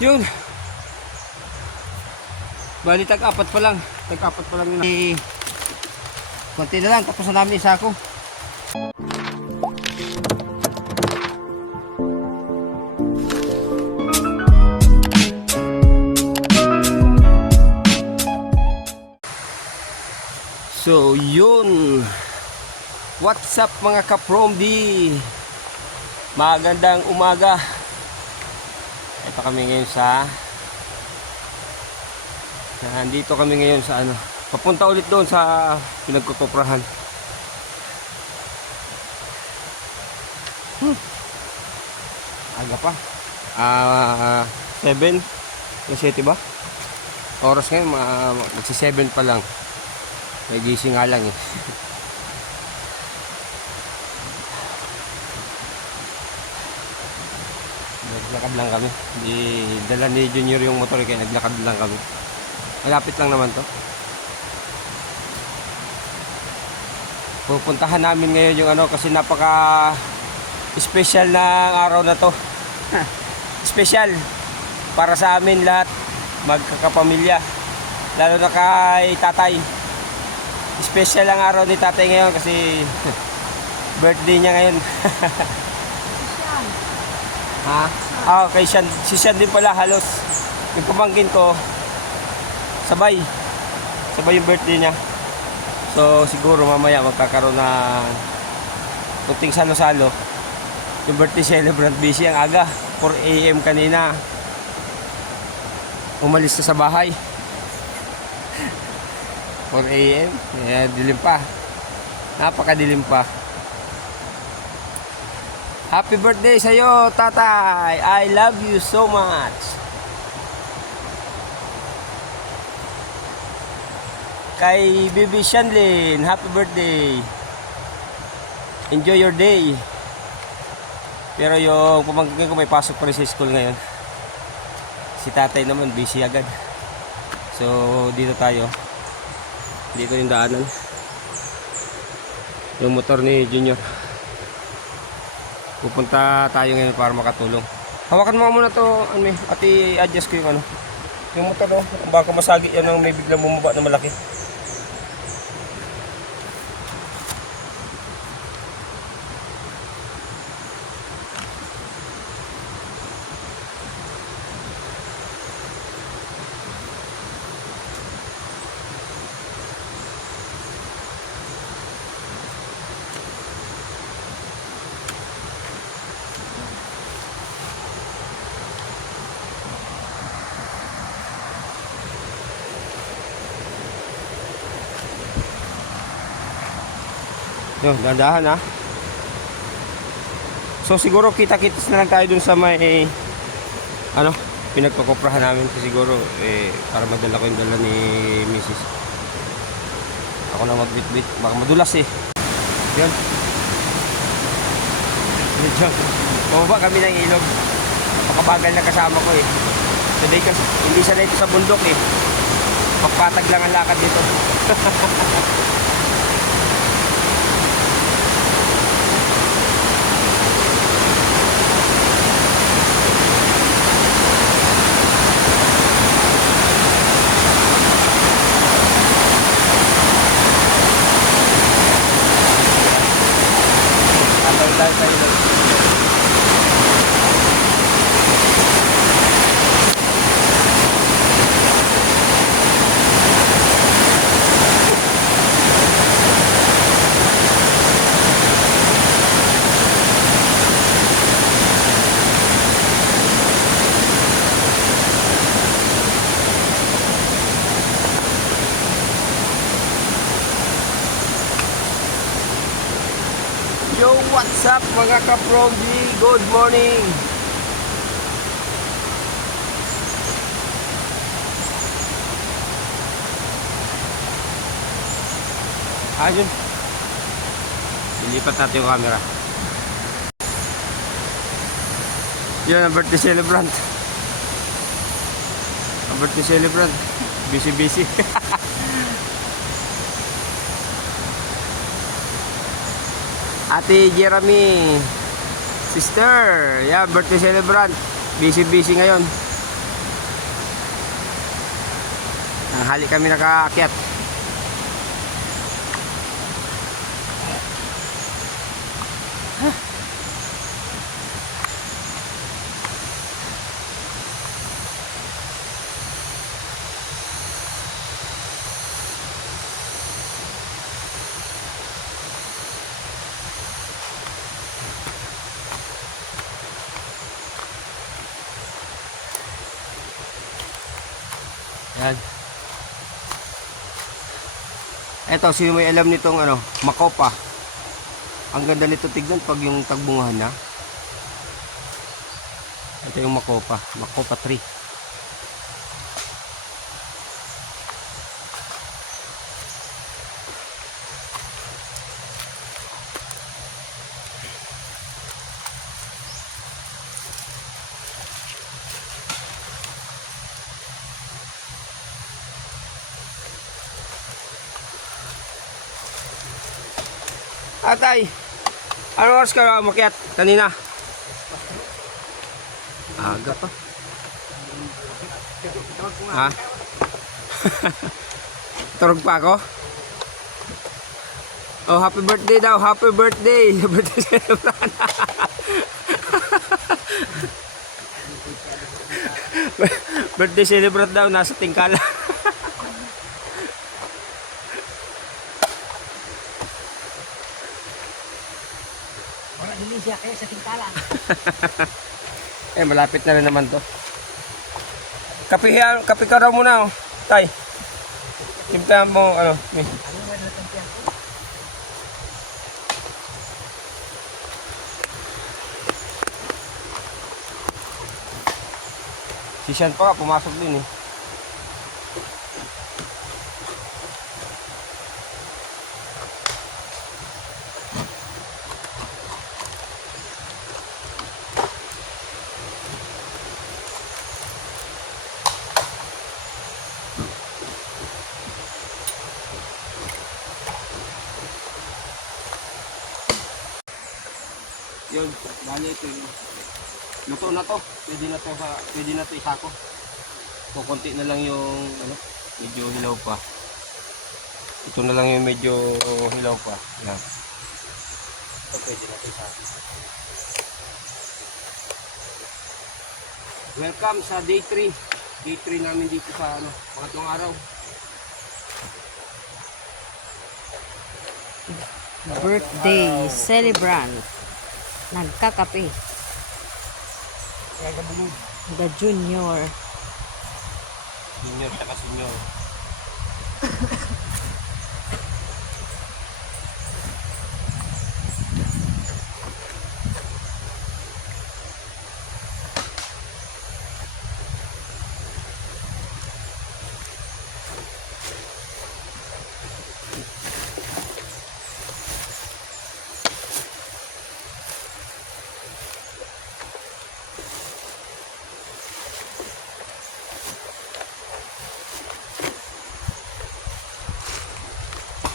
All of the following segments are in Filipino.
Yun. Bali tag-apat pa lang. Tag-apat pa lang yun. Konti na lang. Tapos na namin isa ko. So yun. What's up mga ka-Promdi? Magandang umaga. Ito kami ngayon nandito kami ngayon sa papunta ulit doon sa pinagkukuprahan. Aga pa. 7 7 ba? Oras ngayon magsi 7 pa lang. May gising nga lang eh. Naglakad lang kami. Dala ni Junior yung motor kaya naglakad lang kami. Malapit lang naman to. Pupuntahan namin ngayon yung kasi napaka special na araw na to. Special para sa amin lahat magkakapamilya. Lalo na kay tatay. Special ang araw ni tatay ngayon kasi birthday niya ngayon. Ha? Okay, si Sean din pala halos. Yung pamangkin ko sabay yung birthday niya. So siguro mamaya magkakaroon ng kunting salo-salo. Yung birthday celebrant busy ang aga. 4 AM kanina umalis na sa bahay. 4 AM, dilim pa. Napakadilim pa. Happy birthday sa'yo, tatay. I love you so much. Kay Bibi Shanlin, happy birthday. Enjoy your day. Pero yung pamangkin ko may pasok pa rin sa school ngayon. Si tatay naman busy agad. So dito tayo. Dito yung daanan. Yung motor ni Junior. Pupunta tayo ngayon para makatulong. Hawakan mo muna to, at i-adjust ko yung yung motor, no? Baka masagi yan ng may biglang bumaba na malaki. Yo, dandahan ha. So siguro kita-kitas na lang tayo dun sa may pinagkukuprahan namin. So, siguro para madala ko yung dala ni Mrs. Ako na magbit-bit. Baka madulas eh. Yun. Medyo bumaba kami ng ilog. Pagkabagal na kasama ko eh. Today kasi hindi sanay ito sa bundok eh. Pagpatag lang ang lakad dito. Yo, what's up mga ka-Promdi? Good morning! Ayun. Ilipat natin yung camera. Yun ang birthday celebrant. Ang birthday celebrant. Busy. Ate Jeremy, sister, yeah, birthday celebrant. Busy ngayon. Tanghali kami nakaakyat. Yan. Eto, sino may alam nitong ano, makopa. Ang ganda nito tignan pag yung tagbungahan na. Ito yung makopa, makopa tree. Atay, anong oras ka umakyat kanina? Aga pa. Ha? Turog pa ako? Oh, happy birthday daw, happy birthday. Birthday celebration. Birthday celebrate daw, nasa tingkala. Siya kayo sa tingkala. Eh, malapit na rin naman to. Kape ka raw muna, oh. Tay. Timplahan mo, ano, may. Si Sean pa nga, pumasok din eh. Yun, bali ito yun. Luto na to. Pwede na to isako. So, konti na lang yung ano, medyo hilaw pa. Ito na lang yung medyo hilaw pa. Yan. So, pwede na to isako. Welcome sa day 3. Day 3 namin dito sa ano, pangatlong araw. Birthday celebrant. Nagkakape. The junior. Junior saka senior.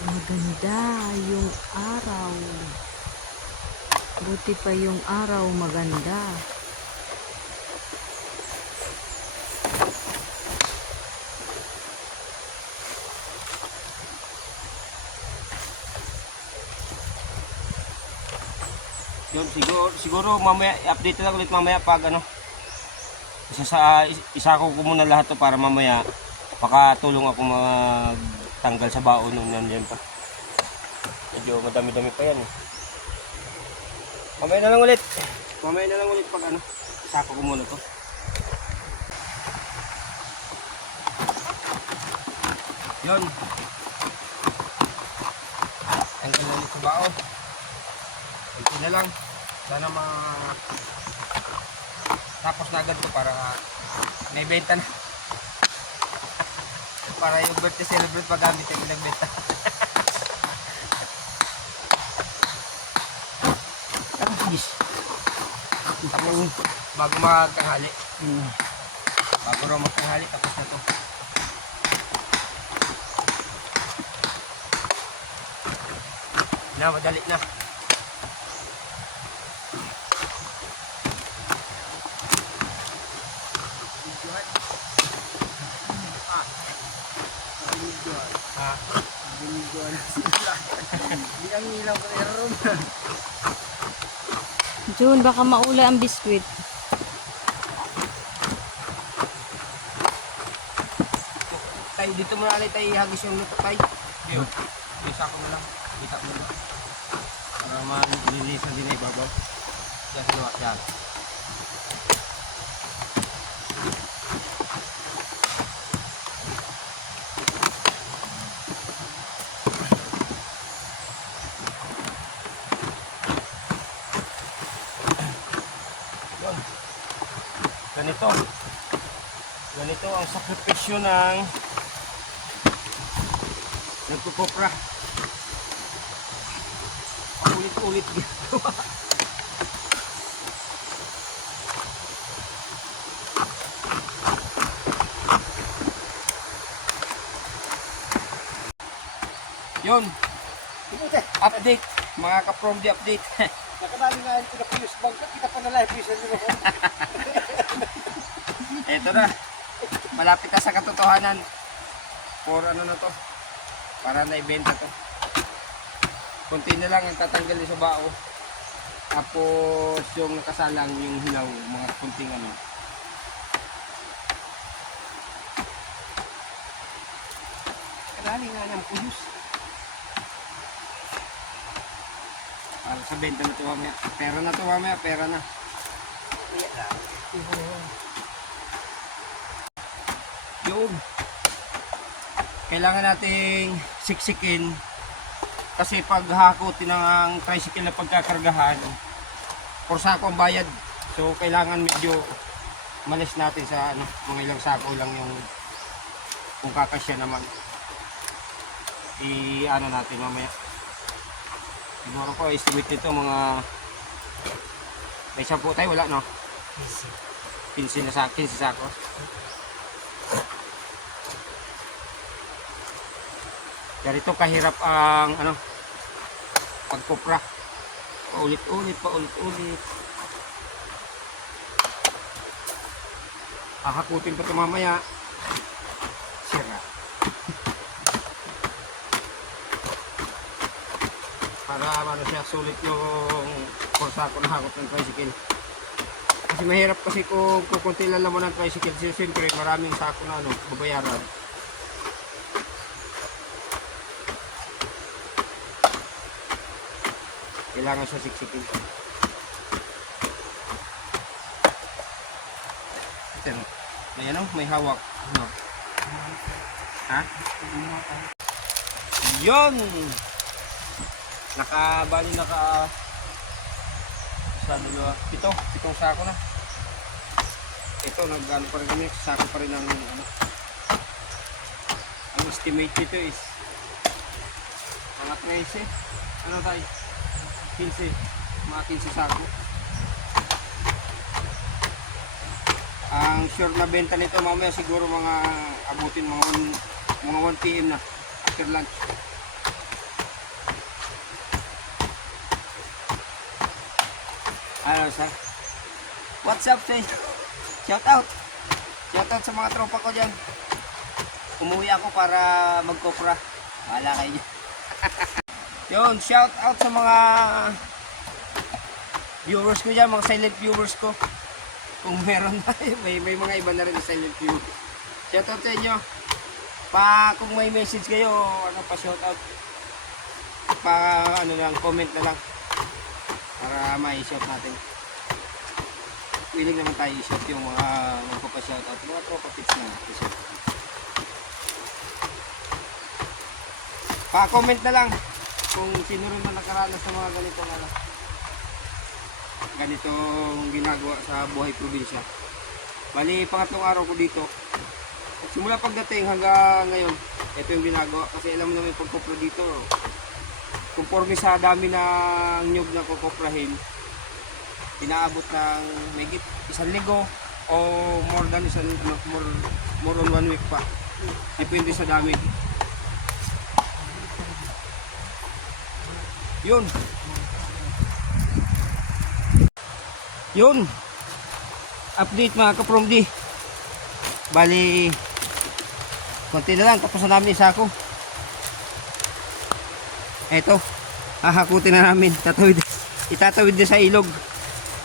Maganda yung araw. Buti pa yung araw maganda. Yun, siguro mamaya, i-update lang ulit mamaya pag ano. Isa ko muna lahat to para mamaya makatulong ako magtanggal sa baon nung nandiyan pa. Medyo madami-dami pa yan eh. Mamaya na lang ulit. Mamaya na lang ulit pag ano, isako ko muna to. Yun. Tanggal na ulit sa baon. Kunti na lang. Sana tapos na agad to para naibenta na. Para yung birthday celebrate magamit yung nagbenta. Tapos bago magtanghali. Bago raw magtanghali, tapos na to. Na, madali na. Ha? Hindi ang ilaw ko meron. Jun, baka maula ang biskwit. Tayo dito muna ulit tayo ihagis yung luto tayo. Yun. Isa ko na lang. Kita mo na. Para malinisan din ay babaw. Yan sa luwa. Yan. Yun. Ganito. Ganito ang sakripisyo ng nagkukopra. Ulit-ulit ginagawa. Yun. Update. Mga ka-from the update. Nakanali nga yung pinapiyos bang kita pa na live vision nyo. Ito na. Malapit na sa katotohanan. For ano na to. Para na-ibenta to. Kunti na lang ang tatanggal sa bao. Tapos yung nakasalang yung hilaw. Mga kunting ano. Kanali nga ng puyos. Para sa benta na to mamaya. Pera na to mamaya. Pera na. Yun. Kailangan nating siksikin kasi pag hakutin ng tricycle na pagkakargahan por sako ang bayad. So kailangan medyo malis natin sa ano, mga ilang sako lang yung kung kakasya naman. I-ano natin mamaya. Siguro ko estimate nito mga may 10 tayo wala no? 15 na sa 15 sako. Ganito kahirap ang ano pagkupra. Paulit-ulit. Hahakutin pa ito mamaya. Sira. Para ano siya sulit yung kursa ko na hakot ng tricycle. Kasi mahirap kasi kung kukunti lang naman ng tricycle. Siyempre maraming sako na ano, babayaran. Kailangan siya siksikin. Ito, may ano, may hawak. No. Ha? Yun! Bali sa dalawa. Pitong sako na. Ito, nag-ano pa rin kami, sako pa rin ang ano. Ang estimate dito is mga 13. Ano tayo? 15, mga 15 sako. Ang sure na benta nito mamaya siguro mga abutin mga 1 PM na after lunch. Ano sir? What's up sir? Shout out sa mga tropa ko dyan. Umuwi ako para magkopra. Wala kayo dyan. Yun, shout out sa mga viewers ko dyan, mga silent viewers ko. Kung meron na, may mga iba na rin na silent viewers. Shout out sa inyo. Kung may message kayo, ano pa shout out. Ano lang, comment na lang. Para ma-shout natin. Willing naman tayo i-shout yung mga magpapa-shout out. Mga tropa tips na i-shout. Pa-comment na lang. Kung sino rin na nakaranas sa mga ganitong ginagawa sa buhay probinsya. Bali, pangatlong araw ko dito. Simula pagdating hanggang ngayon, ito yung ginagawa. Kasi alam mo naman yung pagkopra dito. Conforme sa dami ng nyug na kukoprahin, inaabot ng megit 1 linggo o more than more than 1 week pa. Depende sa dami. Yun. Update mga ka-From D. Bali, konti na lang. Tapos na namin isa ko. Eto. Hahakutin na namin. Itatawid din sa ilog.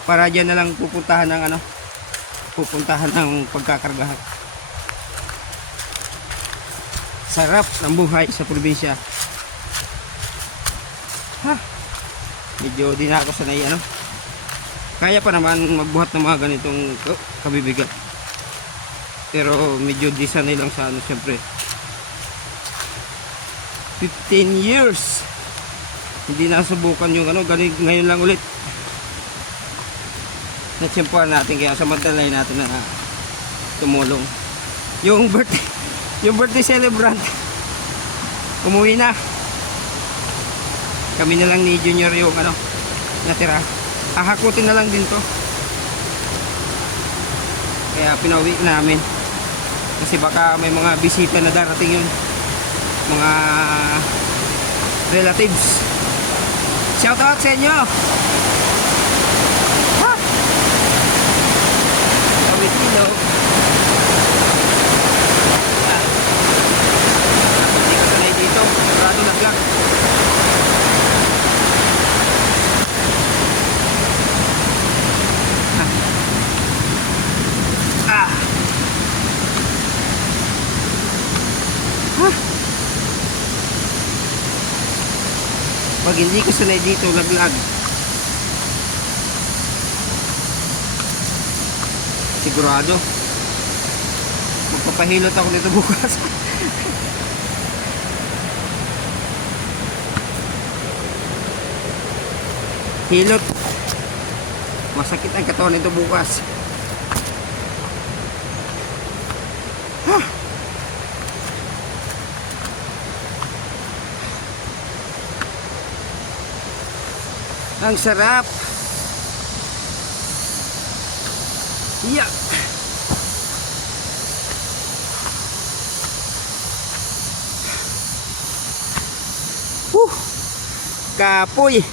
Para dyan na lang pupuntahan ng ano. Pupuntahan ng pagkakargahan. Sarap ng buhay sa probinsya. Medyo di na ako sanay ano. Kaya pa naman magbuhat ng mga ganitong kabibigat. Pero medyo di sanay lang sa ano syempre. 15 years. Hindi nasubukan yung ano, ngayon lang ulit. Natsimpuan natin kaya samantalay natin na tumulong. Yung birthday celebrant umuwi na. Kami na lang ni Junior yung ano natira. Hahakutin na lang din to. Kaya pinauwi namin. Kasi baka may mga bisita na darating yun. Mga relatives. Shout out sa inyo. Ha! Kami tilo. Hindi ka sanay dito. Sigurado naglag. Pag hindi ka sanay dito, laglag. Sigurado. Magpapahilot ako nito bukas. Hilot. Masakit ang katawan nito bukas. Ang sarap. Yeah. Kapoy.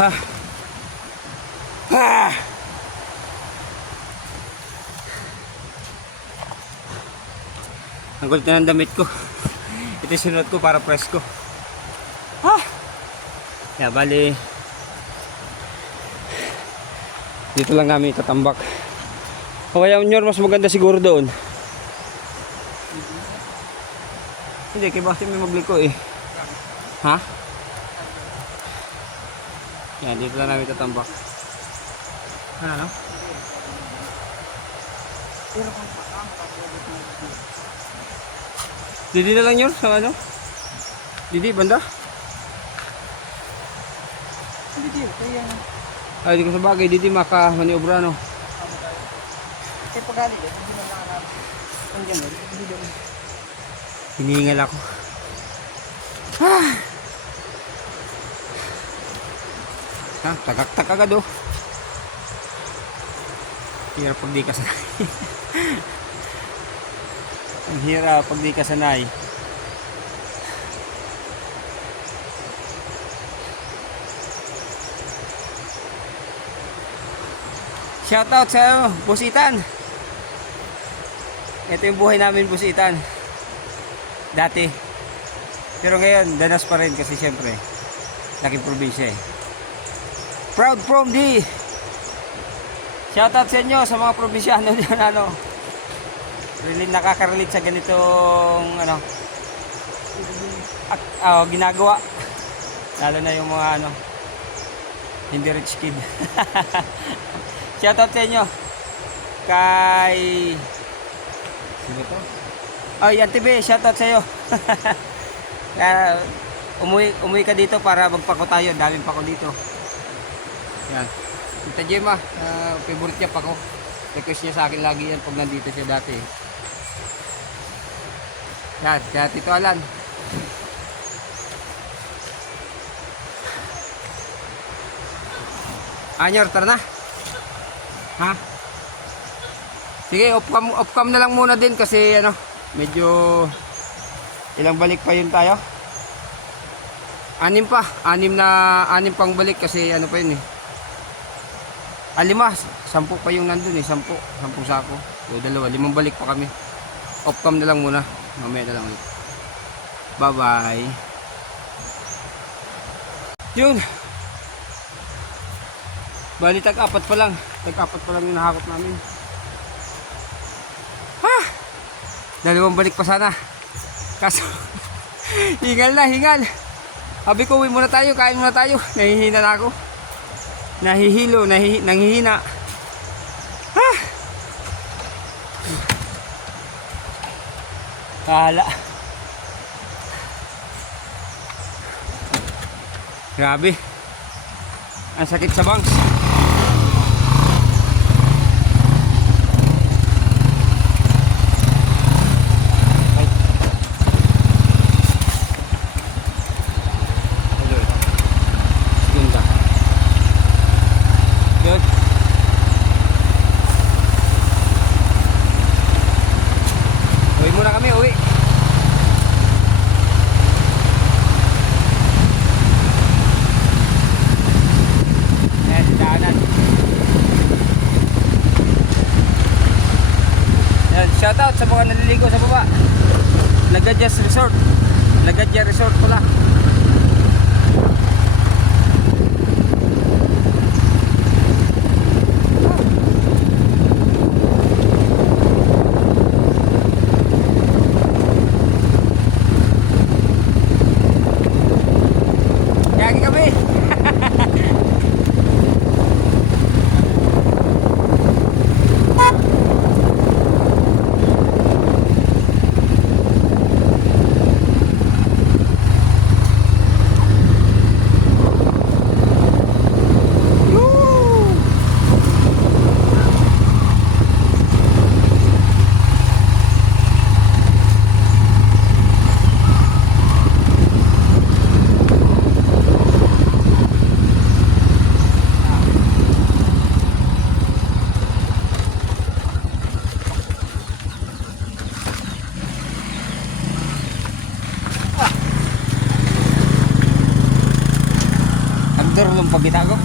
Ha. Ha. Ang kulit na ng damit ko. Ito yung sunod ko para presko. Yeah, bali dito lang namin tatambak. O kaya Unyor, mas maganda siguro doon. Hindi, kaya bakit may magliko eh. Ha? Yan, dito lang namin tatambak. Ano? Didi na lang yun sa ano? Didi, banda? Didi, kaya ay, di ko sa bagay, didi maka-maniobra, no? Kaya pag-alig, hindi na lang ang gano'n, hindi na. Hinihingal ako. Tagak-tak agad, oh. Hirap pag di ka sanay. Ang hirap pag di ka sanay. Shoutout sa Busitan. Ito yung buhay namin, Busitan. Dati. Pero ngayon, danas pa rin kasi syempre, laking probinsya eh. Proud from D. Shoutout sa inyo sa mga probinsyano diyan, ano. Really nakaka-relate sa ganitong ano ginagawa. Lalo na yung mga ano hindi rich kid. Shoutout sa inyo kay sino to? Ay, Yan TV, shoutout sa iyo. Umuwi ka dito para magpako tayo. Daming pako dito. Yan. Tita Gemma, favorite niya pako. Request niya sa akin lagi yan pag nandito siya dati. Yan, kaya Tito Alan. Anyor, tara na. Ha? Sige, off cam na lang muna din kasi ano, medyo ilang balik pa yun tayo. Anim pa. Anim pang balik kasi ano pa yun eh. 5. 10 pa yung nandun eh. 10 sako. O 2. 5 balik pa kami. Off cam na lang muna. Mamaya na lang ulit. Bye bye. Yun. Bali tag-4 pa lang. Tag-4 pa lang yung nahakot namin. Ha! 2 balik pa sana. Kaso hingal na, hingal. Sabi ko, uwi muna tayo, kain muna tayo. Nahihina na ako. Nahihilo, nanghihina. Ha! Kala. Grabe. Ang sakit sa bangs. Uwi muna kami, uwi. Ayan, daanan. Ayan, shoutout sa mga naliligo sa baba. Lagadyas Resort. Lagadya Resort pala. Yagi kami. Nagdurlong pagkita ko.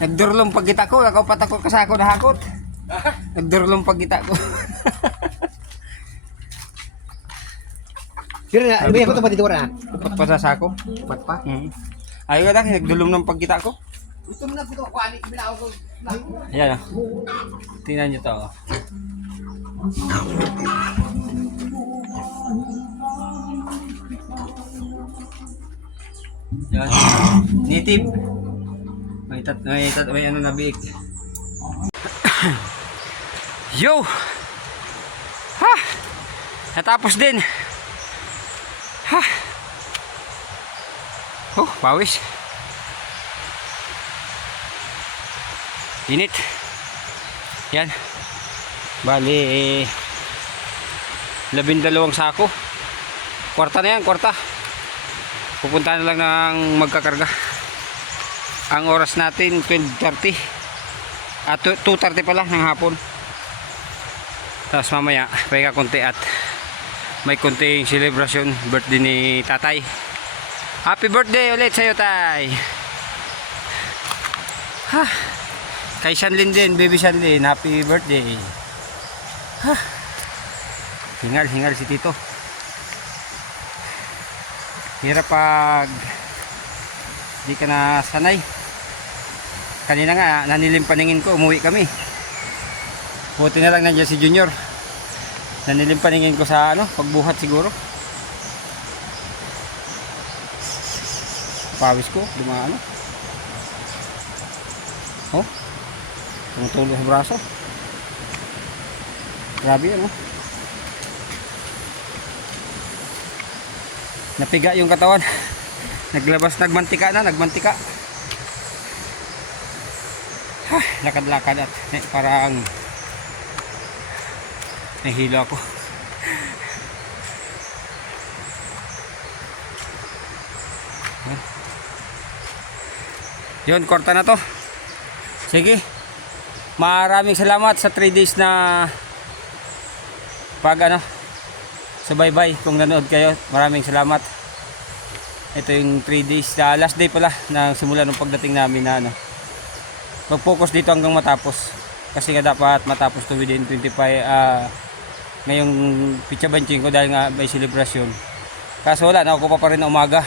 Nagdurlong pagkita ko. Ako patakot ka sa ako nahakot. Nagdurlong pagkita ko. Sino na? May ako pa dito na. Upat pa sa sako. Upat pa? Ayaw na, nagdulong ng pagkita ko. Gusto mo na po ko ani binaw ko. Ayan o. Tingnan nyo to. Oh. Yan. Native. May ano na biik. Yo! Ha! Natapos din. Ha! Oh, pawis. Init. Yan. Bali 12 sako. Kwarta na yan, kwarta. Pupunta na lang ng magkakarga. Ang oras natin 12:30. At 2:30 pala ng hapon. Tapos mamaya pahinga konti at may konting celebration birthday ni tatay. Happy birthday ulit sa'yo, tay. Ha. Kay Shanlin din, baby Shanlin, happy birthday. Ha. Hingal si Tito. Hirap pag di ka na sanay. Kanina nga, nanilim paningin ko, umuwi kami. Buti na lang nandiyan si Junior. Nanilim paningin ko sa pagbuhat siguro. Pawis ko, dumaan. Oh. Tumutulo sa braso. Grabe yan, Napiga yung katawan. Nagmantika. Lakad-lakad at parang nahilo ako. Yun, korta na to. Sige. Maraming salamat sa 3 days na So bye-bye kung nanood kayo. Maraming salamat. Ito yung 3 days. Last day pala na simula ng pagdating namin na ano. Mag-focus dito hanggang matapos. Kasi nga dapat matapos to within 25 ngayong pitsa banching ko dahil nga may celebration. Kaso wala, nakukuha pa rin na umaga.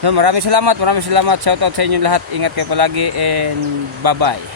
So, maraming salamat. Shoutout sa inyo lahat. Ingat kayo palagi and bye-bye.